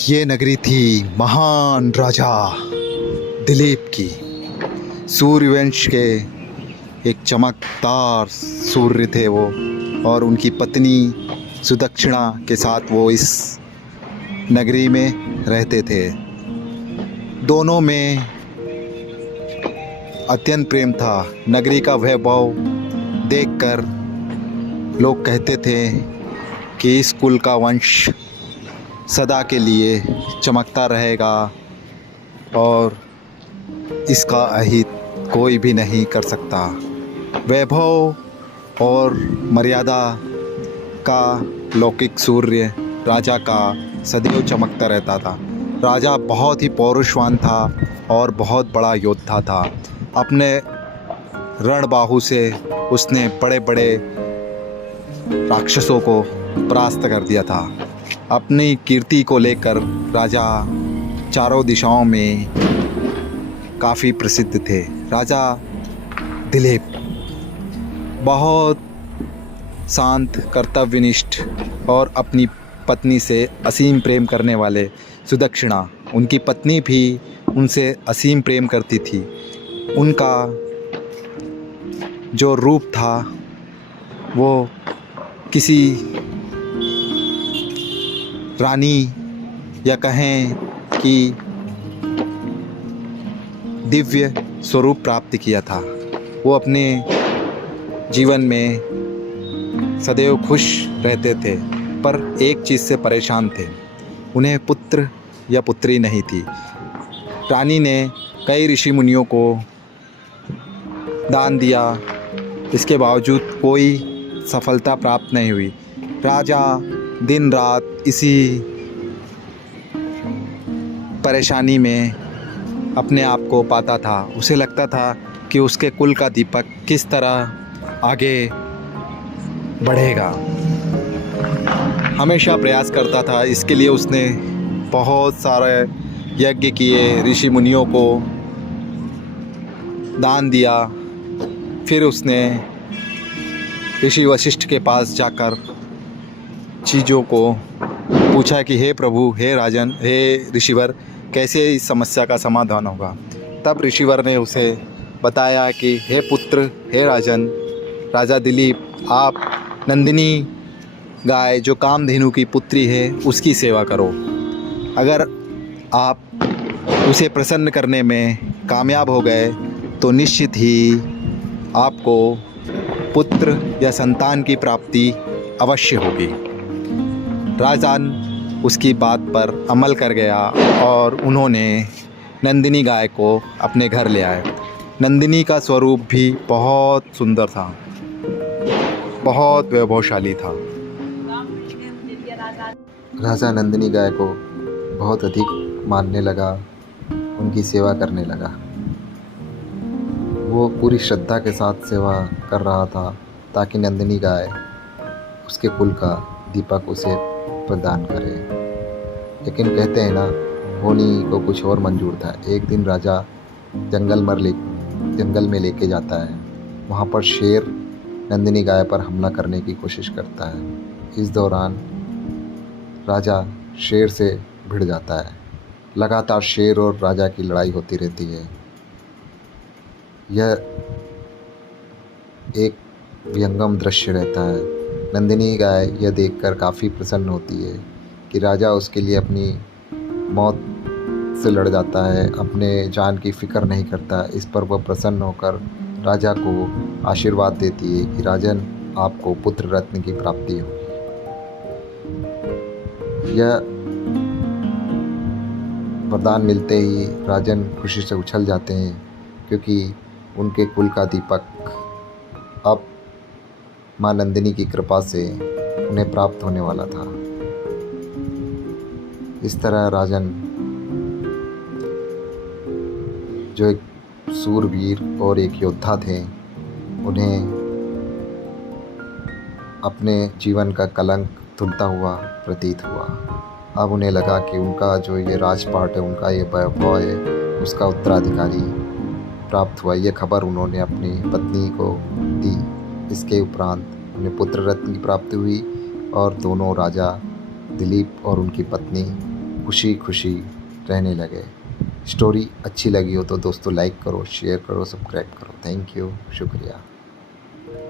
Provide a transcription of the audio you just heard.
ये नगरी थी महान राजा दिलीप की। सूर्यवंश के एक चमकदार सूर्य थे वो, और उनकी पत्नी सुदक्षिणा के साथ वो इस नगरी में रहते थे। दोनों में अत्यंत प्रेम था। नगरी का वैभव देखकर लोग कहते थे कि इस कुल का वंश सदा के लिए चमकता रहेगा और इसका अहित कोई भी नहीं कर सकता। वैभव और मर्यादा का लौकिक सूर्य राजा का सदैव चमकता रहता था। राजा बहुत ही पौरुषवान था और बहुत बड़ा योद्धा था। अपने रणबाहु से उसने बड़े बड़े राक्षसों को परास्त कर दिया था। अपनी कीर्ति को लेकर राजा चारों दिशाओं में काफ़ी प्रसिद्ध थे। राजा दिलीप बहुत शांत, कर्तव्यनिष्ठ और अपनी पत्नी से असीम प्रेम करने वाले। सुदक्षिणा, उनकी पत्नी भी उनसे असीम प्रेम करती थी। उनका जो रूप था वो किसी रानी या कहें कि दिव्य स्वरूप प्राप्त किया था। वो अपने जीवन में सदैव खुश रहते थे, पर एक चीज़ से परेशान थे। उन्हें पुत्र या पुत्री नहीं थी। रानी ने कई ऋषि मुनियों को दान दिया, इसके बावजूद कोई सफलता प्राप्त नहीं हुई। राजा दिन रात इसी परेशानी में अपने आप को पाता था। उसे लगता था कि उसके कुल का दीपक किस तरह आगे बढ़ेगा। हमेशा प्रयास करता था। इसके लिए उसने बहुत सारे यज्ञ किए, ऋषि मुनियों को दान दिया। फिर उसने ऋषि वशिष्ठ के पास जाकर चीज़ों को पूछा कि हे प्रभु, हे राजन, हे ऋषिवर, कैसे इस समस्या का समाधान होगा। तब ऋषिवर ने उसे बताया कि हे पुत्र, हे राजन, राजा दिलीप, आप नंदिनी गाय जो कामधेनु की पुत्री है उसकी सेवा करो। अगर आप उसे प्रसन्न करने में कामयाब हो गए तो निश्चित ही आपको पुत्र या संतान की प्राप्ति अवश्य होगी। राजान उसकी बात पर अमल कर गया और उन्होंने नंदिनी गाय को अपने घर ले आए। नंदिनी का स्वरूप भी बहुत सुंदर था, बहुत वैभवशाली था। राजा नंदिनी गाय को बहुत अधिक मानने लगा, उनकी सेवा करने लगा। वो पूरी श्रद्धा के साथ सेवा कर रहा था ताकि नंदिनी गाय उसके कुल का दीपक उसे प्रदान करे। लेकिन कहते हैं ना, होनी को कुछ और मंजूर था। एक दिन राजा जंगल में लेके जाता है। वहाँ पर शेर नंदिनी गाय पर हमला करने की कोशिश करता है। इस दौरान राजा शेर से भिड़ जाता है। लगातार शेर और राजा की लड़ाई होती रहती है। यह एक विहंगम दृश्य रहता है। नंदिनी गाय यह देखकर काफ़ी प्रसन्न होती है कि राजा उसके लिए अपनी मौत से लड़ जाता है, अपने जान की फ़िक्र नहीं करता। इस पर वह प्रसन्न होकर राजा को आशीर्वाद देती है कि राजन, आपको पुत्र रत्न की प्राप्ति हो। यह वरदान मिलते ही राजन खुशी से उछल जाते हैं, क्योंकि उनके कुल का दीपक अब माँ नंदिनी की कृपा से उन्हें प्राप्त होने वाला था। इस तरह राजन, जो एक सूरवीर और एक योद्धा थे, उन्हें अपने जीवन का कलंक धुलता हुआ प्रतीत हुआ। अब उन्हें लगा कि उनका जो ये राजपाट है, उनका ये वैभव है, उसका उत्तराधिकारी प्राप्त हुआ। ये खबर उन्होंने अपनी पत्नी को दी। इसके उपरांत उन्हें पुत्र रत्न की प्राप्ति हुई और दोनों राजा दिलीप और उनकी पत्नी खुशी खुशी रहने लगे। स्टोरी अच्छी लगी हो तो दोस्तों लाइक करो, शेयर करो, सब्सक्राइब करो। थैंक यू, शुक्रिया।